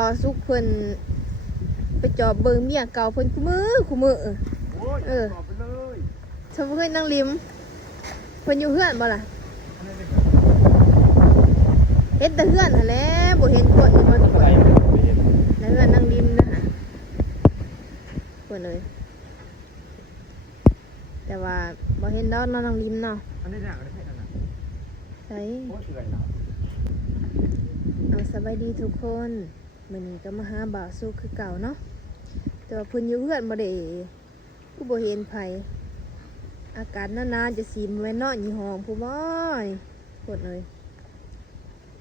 บ่าวสุกเพิ่นไปจอบเบิ่งเมียเก่าเพิ่นคู่มือโอ้ยตอบไปเลย ชมเพิ่นนั่งริมเพิ่นอยู่เฮือนบ่ล่ะเฮ็ดแต่เฮือนหั่นแหละบ่เห็นคนอยู่บ่ทุกคนในเฮือนนั่งริมนะฮะเพิ่นเลยแต่ว่าบ่เห็นดอกนั่งริมเนาะ อันนี้เนี่ยอันนี้อันนั้น ใช่ โอ้ยเอื่อยแล้ว เอาสบายดีทุกคนมื้อนี้ก็มาหาบ่าวสุกคือเก่าเนาะแต่ว่าเพิ่นอยู่เฮือนบ่ได้กูบ่เห็นไผอากาศหนาวๆจะสิแม่นเนาะอยู่ห้องผู้บ่นี่โคตรเลย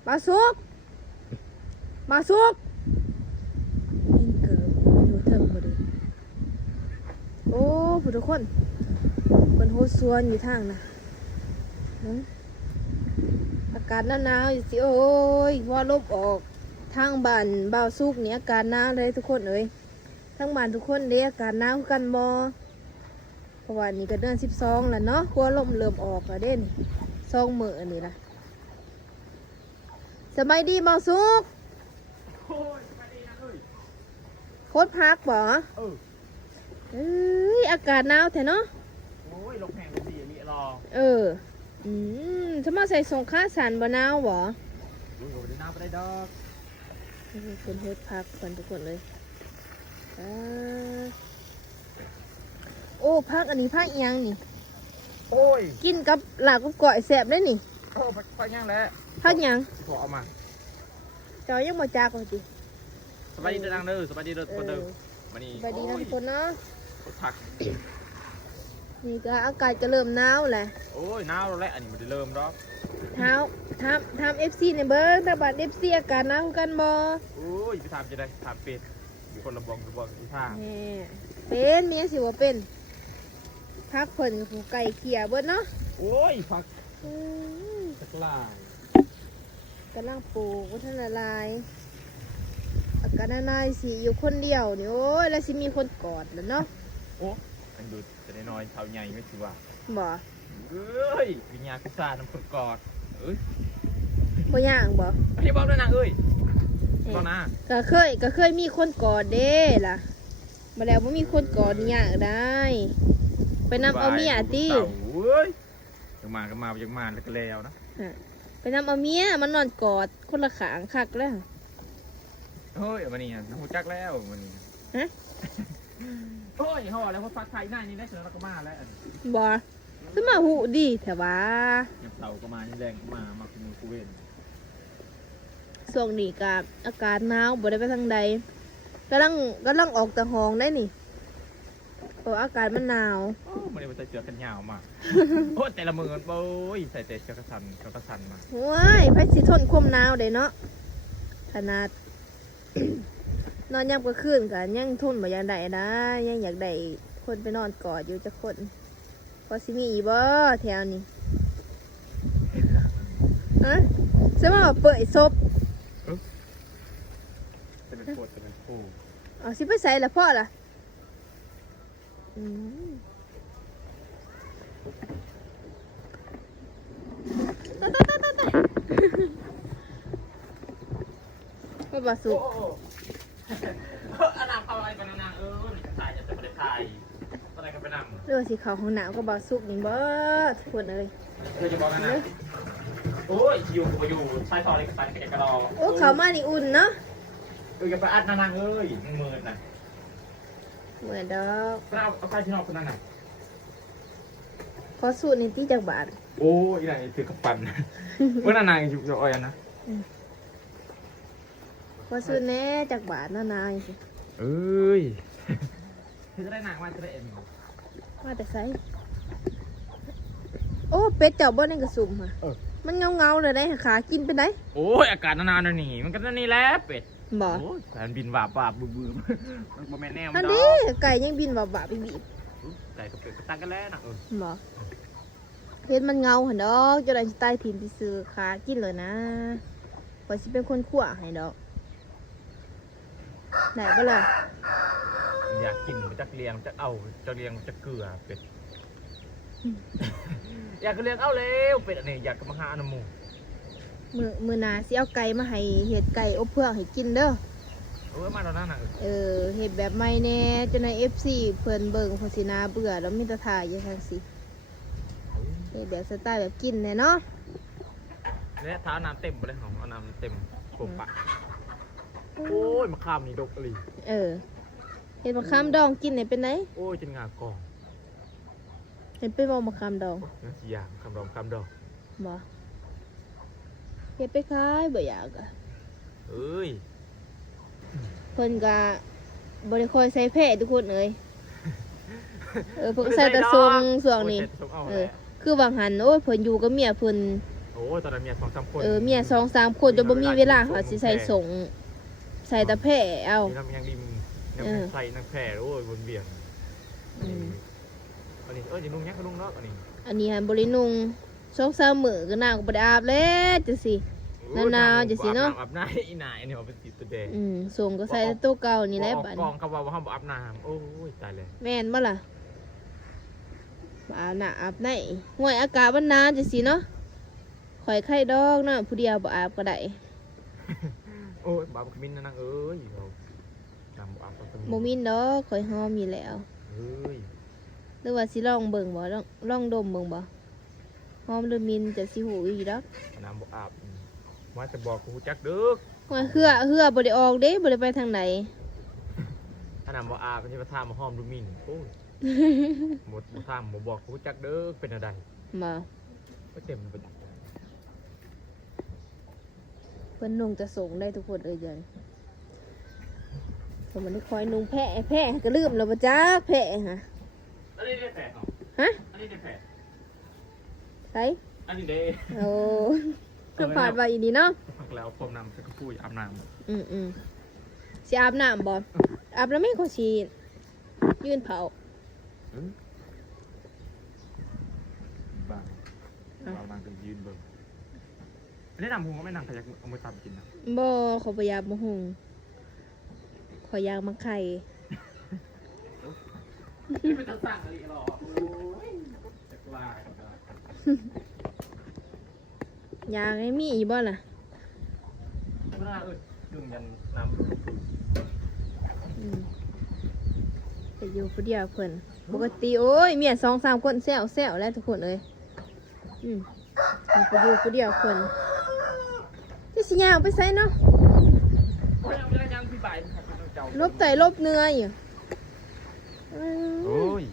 บ่าวสุกบ่าวสุกยิงเกิบอยู่เทิงบ่ดิโอ้ผู้ทุกคนเพิ่นโหดสวนอยู่ทางน่ะอากาศหนาวๆอยู่สิโอ้ยว่าลบออกทางบ้านบ่าวสุกนี่อากาศหนาวเลยทุกคนเอ้ยทั้งบ้านทุกคนเด้อากาศหนาวกันบ่เพราะว่านี่ก็เดือน12แล้วเนาะหัวลมเริ่มออกแล้วเด้นี่2มื้อนี่ล่ะสบายดีบ่าวสุก โอ้ยไปดีนะเอ้ย โคตรพักบ่เอ้ยอากาศหนาวแท้เนาะ โอ้ยลงแข่งดีมีรอ จะมาใส่ส่งค่าสันบ่หนาวบ่ ลุงกับดีน้ำไปได้ดอก คนเฮ็ดพักกันทุกคนเลยโอ้พักอันนี้พักอีหยังนี่ โอ้ย กินกับลาบกับก้อยแซ่บได้นี่ โอ้ไปย่างแล้ว พักหยัง ขอเอามา เจ้ายังบ่จากว่าติ สบายดีเด้อดังเด้อสบายดีเด้อคนเด้อมานี่ สบายดีนะทุกคนเนาะ ผัก นี่ก็อากาศจะเริ่มหนาวแหละ โอ้ยหนาวแล้วแหละอันนี้มันจะเริ่มดอก ถาม FC นี่เบิ่งถ้าบัด FC อากาศหนาวคือกันบ่ โอ้ยไปทำจะได้ทำเป็ดมีคนระบองที่ท่า แหม่เป็นเมียสิว่าเป็นพักเพิ่นผู้ไก่เกลี่ยเบิดเนาะ โอ้ยผัก อืม ตะกร้าก ำลังปลูกวัฒนละลายอากาศนายสิอยู่คนเดียวนี่โอ้ยแล้วสิมีคนกอดแล้วเนาะ โอ้มันดูจะได้น้อยเท่าใหญ่ไม่ถือว่า บ่ เอ้ยวิญญาณพิซซ่าน้ำคนกอดเอ้ย บ่ย่างบ่ อันนี้บอกด้วยนะเอ้ยบอกนะ ก็เคยมีคนกอดเด้ล่ะมาแล้วบ่มีคนกอดนี่ยากได้ ไปนำเอาเมียติ เอ้ยยังมาก็มายังมาแล้วก็แล้วนะ ไปนำเอาเมียมันนอนกอดคนละขางคักแล้ว เฮ้ยวันนี้น้ำหูจักแล้ววันนี้ ฮะ โอ้ยห่อแล้วพอฟักไทยหน้านี่ได้เสร็จแล้วก็มาแล้ว บ่คือมาหูดีแท้ว่า ยังเสาก็มานี่แรงก็มาคุมกูเวน ช่วงนี้ก็อากาศหนาวบ่ได้ไปทางใดกำลังออกจากห้องได้นี่เพราะอากาศมันหนาว โอ้มันเลยใส่เสื้อกันยาวมาโอ้แต่ละมือโอ้ยใส่แต่เสื้อกระสันมา ว้ายไผสิทนความหนาวได้เนาะขนาด นอนยามกลางคืนก็ยังทนบ่อยากได้นะยังอยากได้คนไปนอนกอดอยู่จักคนพอสิมีอีบ่แถวนี้อะใช่ว่าเปิดศพ จะเป็นโคตรจะเป็นคู่ เอาสิไปใส่ละพ่อล่ะอืมตายก็บาสุก อันนั้นเขาอะไรกันนางนี่กระต่ายจะไม่ได้ทายอะไรกันไปนั่ง เรื่องสีขาวของหนาวก็บาสุกนี่บ่ทุกคนเลย เธอจะบอกกันนะโอ้ยอยู่ก็อยู่ชายทอเลยกระต่ายกระดอ โอ้เขามานี่อุ่นเนาะ อย่าไปอัดนางเอ้ยมือน่ะ เหมือนดอก เอาใครที่นอกคนนั้นน่ะ ขอสูตรในที่จากบาท โอ้ยไหนถือกระปั่นเมื่อนางอยู่จะอ้อยนะ ขอสูตรแน่จากบาทเนาะนายสิ เอ้ยคือจะได้นางว่าจะได้เอ็น ว่าแต่ไซโอ้เป็ดเจ้าบ่ในกระสุ่มค่ะมันเงาเลยได้ขากินไปได้ โอ้ยอากาศนานๆนี่มันก็นี่แหละเป็ด บ่ โอ้ยการบินบาบบืมมันบ่แม่นแนว อันนี้ไก่ยังบินบ่าๆบีบ ไก่กับเป็ดก็ตั้งกันแล้วนะ บ่เห็นมันเงาหั่นดอกจะได้ใต้ถิ่นที่ซื้อขากินเลยนะว่าสิเป็นคนขั่วให้ดอกได้บ่ล่ะ อยากกินจักเลียงจักเอาจักเลียงจักเกลือเป็ดอยากเลียงเอาแล้วเป็ดอันนี้อยากมาหาน้ำมู มือหนาสิเอาไก่มาให้เห็ดไก่อบเพื่อให้กินเด้อ มาตอนนั้นน่ะ เฮ็ดแบบใหม่แน่จนใน FC เพิ่นเบิ่งเพิ่นสิน่าเบื่อแล้วมีแต่ถ่ายอยู่จังซี่เฮ็ดแบบสไตล์แบบกินแน่เนาะ เนี่ยท้าน้ำเต็มไปเลยของเอาน้ำเต็มกบปะโอ้ยมะขามนี่ดกอะไร เฮ็ดมะขามดองกินได้เป็นได โอ้ยจนงากอง เห็นเป็นบ่มะขามดอง งั้นสิอย่างคำดอง บ่เฮ็ดไปขายบ่อยากอะ เอ้ย เพิ่นก็บ่ได้ค่อยใส่แพะทุกคนเอ้ยเพิ่นก็ใส่แต่ทรงช่วงนี้ คือบางหันโอ้ยเพิ่นอยู่กับเมียเพิ่น โอ้ยตอนนั้นเมีย2-3 คน เมีย2-3 คนจนบ่มีเวลาเขาสิใส่ส่งใส่แต่แพะเอา นี่น้ำยังดิมยังใส่นังแผ่โอ้ยวนเวียนอันนี้จะนุ่งยักษ์ก็นุ่งเนาะอันนี้ อันนี้หันบ่ได้นุ่ง2-3 มื้อก็น้าก็บ่ได้อาบแล้วจังซี่หนาวๆจังซี่เนาะ อาบน้ำอีหน่ายเนี่ยเอาเป็นสีตัวแดง ส่งก็ใส่แต่ตัวเก่านี่แหละบัด กองเขาว่าห้ามอาบน้ำโอ้ยตายเลย แม่นบ่ล่ะอาบน้ำอาบไหนห่วยอากาศมันหนาวจังซี่เนาะข่อยไข้ดอกเนาะผู้เดียวบ่อาบก็ได้ โอ้ยบาบุกมินนั่งเอ้ยเรานำอาบก็ บ่มีดอกข่อยหอมอยู่แล้ว เฮ้ย หรือว่าสิลองเบิ่งบ่ลองดมเบิ่งบ่หอมหรือมินจะสิหูอยู่ดอก น้ำบ่อาบมาจะบอกกูจักเด้อ ห่วยเหือบ่ได้ออกเด้บ่ได้ไปทางไหน ถ้าน้ำบ่อาบเป็นที่ประทามมาหอมดูมินโอ้ยหมดทามบ่บอกกูจักเด้อเป็นอะไร มา ก็เต็มไป เพิ่นนุ่งจะส่งได้ทุกคนเอ้ยเดี๋ยวนี้ผมมันได้คอยนุ่งแพะก็ลืมแล้วบ่จ๊ะแพะฮะ อันนี้ได้แผลเหรอ ฮะ อันนี้ได้แผล ไส อันนี้ได้ โอ้ก็ผ่านไปอีนี่เนาะ แล้วพรมน้ำสักพูดอาบน้ำ สิอาบน้ำบ่อาบแล้วไม่ขอชียืนเผา บ้าอาบน้ำกันยืนเบิ่งอันนี้น้ำหุงก็ไม่นั่งขยักเอามือตับกินนะ บ่ขอพยายามบ่หุงขอยากมาไข่ ไม่เป็นสั่งอะไรหรอกโอ้ยจะกล้า อยากให้มีอีกบ่ล่ะ ไม่น่าดึงยันน้ จะอยู่ผู้เดียวเพิ่นปกติโอ้ยเมีย2-3 คนแซวแล้วทุกคนเอ้ยไปอยู่ผู้เดียวเพิ่นจะสิย่างไปไสเนาะ ำโอ้ยยังไม่ได้ยังพี่บ่ายเจ้า ลบไตลบเนื้ออยู่ โอ้ย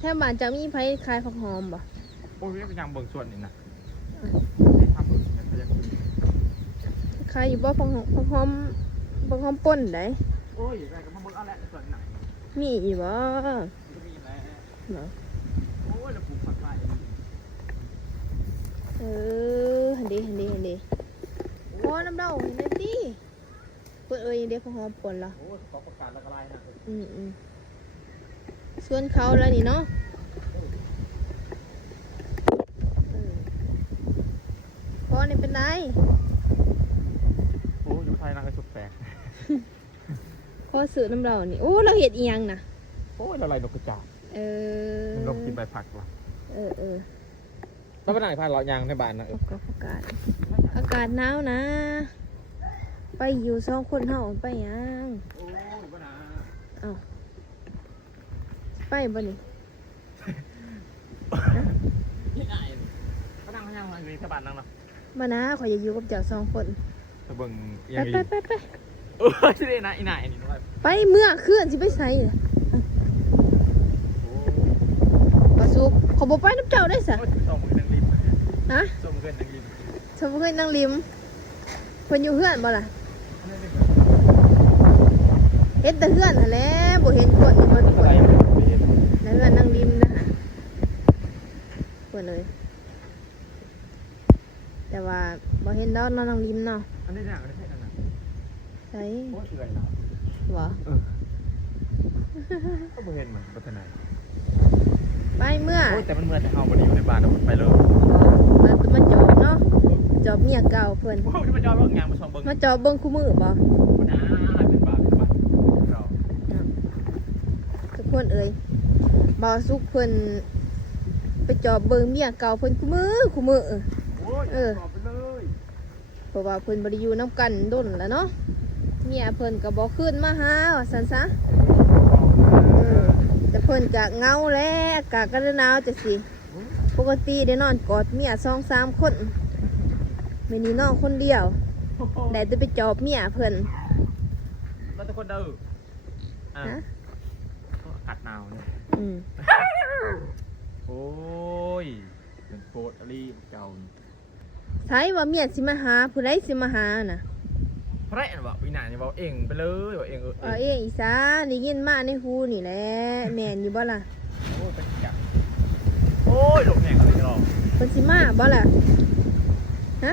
แถวบ้านจะมีไผขายผักหอมบ่ โอ้ยเป็นยังเบิ่งส่วนนี่นะทำขยัก ขายอยู่บ่ผักหอมป่นได้ โอ้ยอะไรกับมันเอาแหละส่วนไหน มีอีกบ่ จะมีอะไร เนาะ โอ้ยแล้วปลูกผักไผ่ หันดีโอ้น้ำเด้าเห็นไหมติเพิ่นยังเด็กผักหอมป่นล่ะ โอ้ยเขาประกาศแล้วก็ไล่นะ ส่วนเขาแล้วนี่เนาะพ่อนี่เป็นไร โอ้ยอยู่ไทยนะไอ้สุดแปลก พ่อซื้อน้ำเรานี่โอ้เราเห็ดอีหยังนะ โอ้ยอะไรนกกระจาบมันนกกินใบผักว่ะ แล้วไปไหนพาเรายางในบ้านนะ อากาศหนาวนะ ไปอยู่2 คนเฮาไปยัง โอ้ยบ้านะ ไปบ่นี่ ที่ไหนก็นั่งย่างอยู่ในสบานนั่งเนาะ มานะขอยอยากอยู่กับเจ้า2 คน จะเบิ่ง ไป โอ้ยที่ไหนนะอีไหนนี่น้อย ไปเมื่อคืนสิไปไสล่ะบ่สุกขอบ่ไปน้ำเจ้าได้ซะ โอ้ยส่งมือนั่งริม ฮะ ส่งมือนั่งริม สมมุตินั่งริมเพิ่นอยู่เฮือนบ่ล่ะเฮ็ดแต่เฮือนหั่นแหละบ่เห็นคนอยู่บ่ทุกคนแล้วเฮือนนั่งริมนะเพิ่นเลย แต่ว่าบ่เห็นดอกนั่งริมเนาะ อันนี้เนี่ยอันนี้ใช่นั่นนะ ใช่ โอ้ยเอื่อยนะ บ่ ก็บ่เห็นมันพัฒนา ไปเมื่อ โอ้ยแต่มันเมื่อแต่เอาบริอยู่ในบ้านแล้วมันไปเลย มันก็มาจอบเนาะจอบเมียเก่าเพิ่น โอ้ยมันจอดว่างานมาชมเบิ่ง มาจอบเบิ่งคู่มือบ่ นะเป็นบ้านเรา ทุกคนเอ่ยบ่าวสุกเพิ่นไปจอบเบิ่งเมียเก่าเพิ่นคู่มือ โอ้ยตอบไปเลย เพิ่ ราะว่าเพิ่นบ่ได้อยู่นำกันดนแล้วเนาะเมียเพิ่นก็บ่ขึ้นมาหาว่าซั่นซะแต่เพิ่นก็เหงาแล้วอากาศก็หนาวจังซี่ปกติได้นอนกอดเมีย2-3 คนมื้อนี้นอนคนเดียวได้แต่ไปจอบเมียเพิ่น แล้วทุกคนเด้ออ่ะ ฮะ อากาศหนาวเนี่ย อืม โอ้ยเป็นโปรดอะไรเก่า ใช่ว่าเมียสิมาหาผู้ใดสิมาหาน่ะ เพราะอะไรวะวินาเนี่ยบอกเองไปเลยบอกเองเอ้ยอีสาได้ยินมาในหูนี่แหละแม่นอยู่บ่ล่ะ โอ้ยเป็นจักโอ้ยหลบแหงอะไรกันหรอ เพิ่นสิมาบ่ล่ะฮะ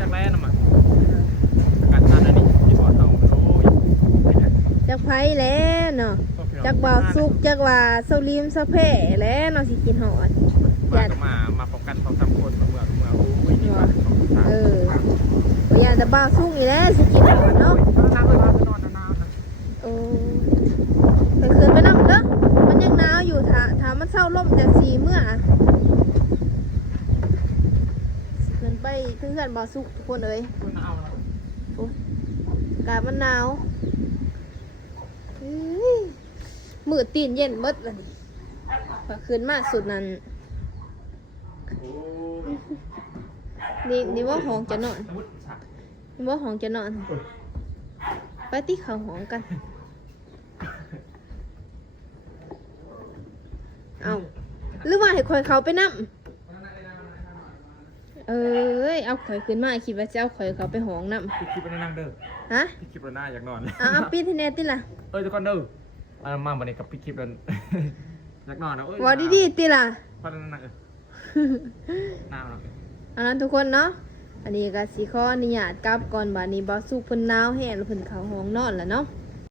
จักแร้น่ะมันอากาศหนาวอันนี้ที่บ่อเฮาโอ้ย จักไผแหล้วเนาะจักบ่าวสุกจักว่าเซาลิมเซาแพร่แหล้วเนาะสิกินฮอด มาก็มาพบกัน2-3คนเมื่อโอ้ยดีมาก เออบ่อยากแต่บ่าวสุกนี่แหละสิกินฮอดเนาะ น้ำเลยนอนนานนะ โอ้ไปขึ้นไปนำเด้อมันยังหนาวอยู่ถ้ามันเซาลมจังสิเมื่อสิขึ้นไปถึงเฮือนบ่าวสุกทุกคนเอ้ย หนาวแล้ว อากาศมันหนาวมือตีนเย็นหมดแล้วนี่พอคืนมาสุดนั้น โอ้ นี่ว่าห้องจะนอน สมมุติฉาก นี่ว่าห้องจะนอน ไปที่เขาห้องกัน เอาหรือว่าให้คอยเขาไปนั่มเอาข่อยขึ้นมาคิดว่าจะเอาข่อยเขาไปห้องนั่ม พี่คิดไปนั่งเด้อ ฮะ พี่คิดไปหน้าอยากนอน เอาปีนที่แน่ติล่ะ ทุกคนเด้อมาวันนี้กับพี่คิดเป็นอยากนอนนะ ว่าดีๆติล่ะ พันนั่งหนาวนะ อันนั้นทุกคนเนาะ อันนี้ก็สิขออนุญาตกลับก่อนบัดนี้บ่สุกเพิ่นหนาวแห้งแล้วเพิ่นเข้าห้องนอนแล้วเนาะ